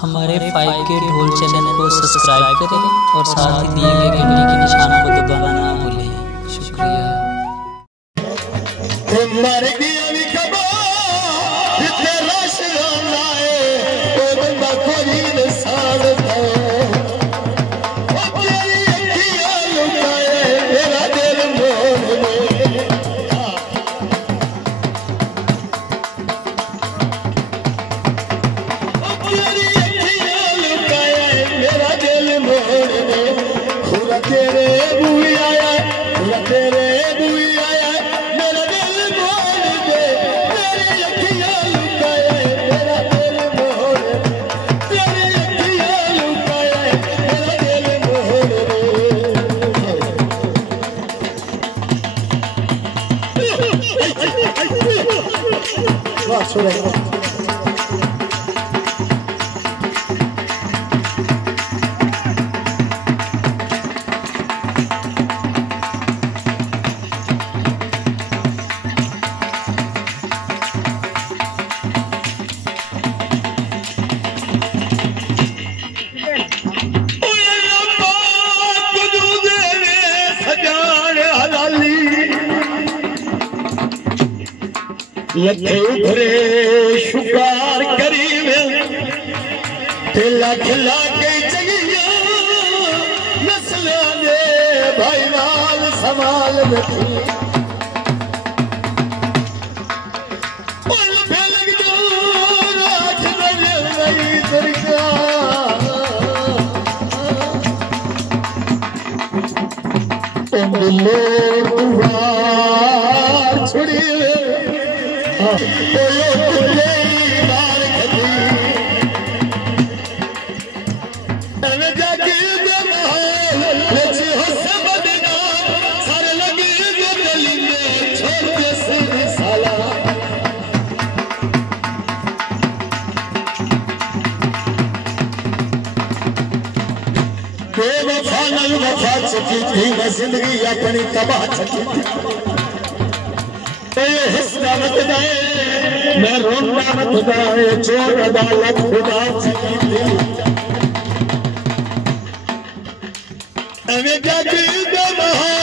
हमारे 5K ढोल channel को सब्सक्राइब करें और साथ ही दिए गए घंटी के निशान को दबाना ना भूलें। शुक्रिया। लखे उभरे शुकार करीब लख लाके जगिया नस्ल दे भाई नाल संभाल रखी छुड़ी जिंदगी अपनी तबाह मैं रोना मत खुदाए चोर अदालत खुदा क्या